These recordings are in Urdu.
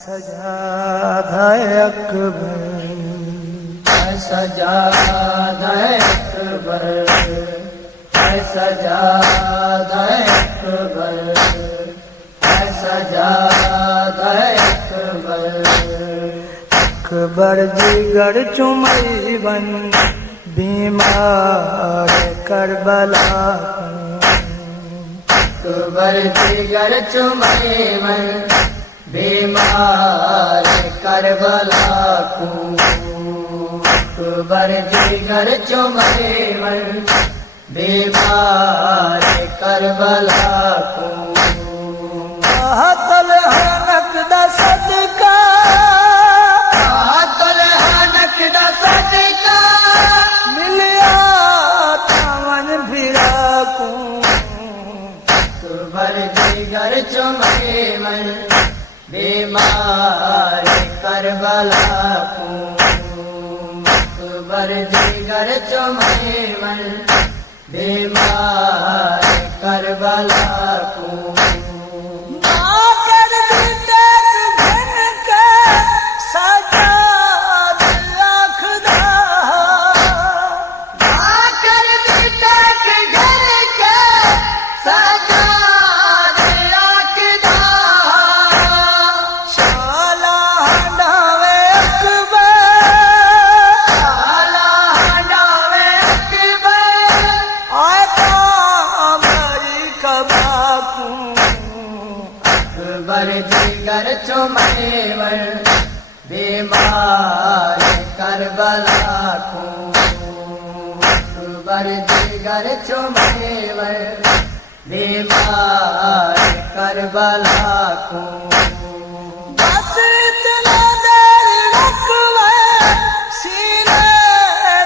سجاد ہے اکبر، سجاد ہے اکبر، سجاد ہے اکبر، سجاد ہے اکبر، اکبر جگر چمئی بن بیمار کربلا، اکبر جگر چمئی بن بیمار کربلا کو، اکبر جگر چمئی بن بیمار کربلا کو، طلحہ دا صدقہ، طلحہ دا صدقہ ملیا تاون بھرا کو، اکبر جگر چمئی بن بیمار کربلا کو، اکبر جگر چمئی بن بیمار کربلا کو، اکبر جگر چمئی بن بیمار کربلا کو، اکبر جگر چمئی بن بیمار کربلا کو، بس اتنا دیر رکھوے سینے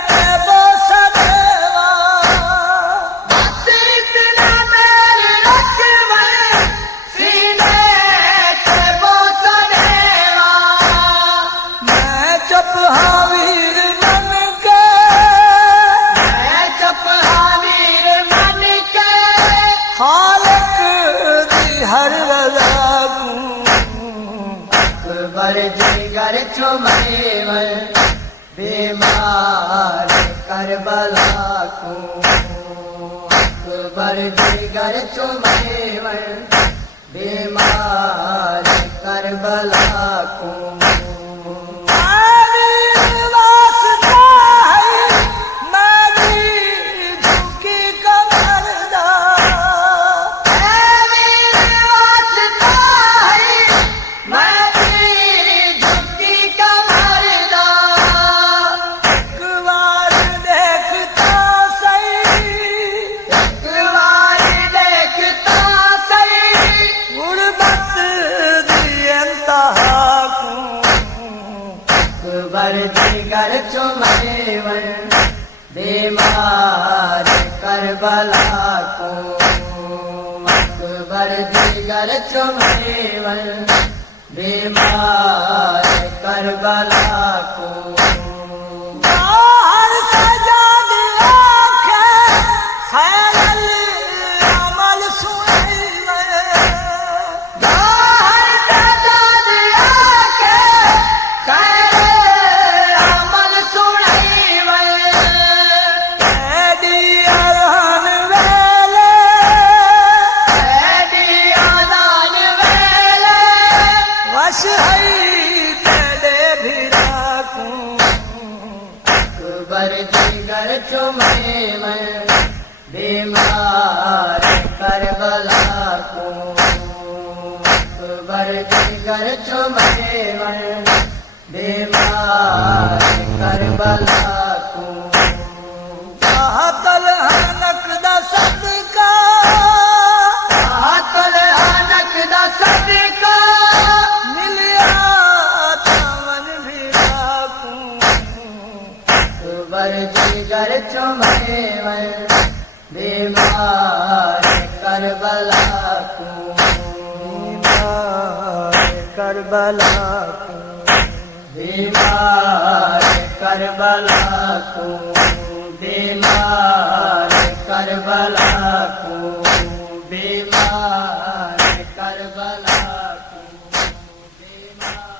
تے بوس دیوا، بس اتنا دیر رکھوے سینے تے بوس دیوا، میں چپ ہاں ویر من کے، میں چپ ہاں ویر من کے خالق دی ہر رضا کو، اکبر جگر چمئی بن بیمار کربلا کو، اکبر جگر چمئی بن بیمار کربلا کو، اکبر جگر چمئی بن بیمار کربلا کو، اکبر جگر چمئی بن بیمار کربلا کو، اکبر جگر چمئی بن بیمار کربلا کو، اکبر جگر چمئی بن بیمار کربلا کو، طلحہ دا صدقہ، طلحہ دا صدقہ ملیا تاون بھرا کو، اکبر جگر چمئی بن بیمار کربلا کو، بیمار کربلا کو، بیمار کربلا کو، بیمار کربلا کو، بیمار کربلا کو، بیمار کربلا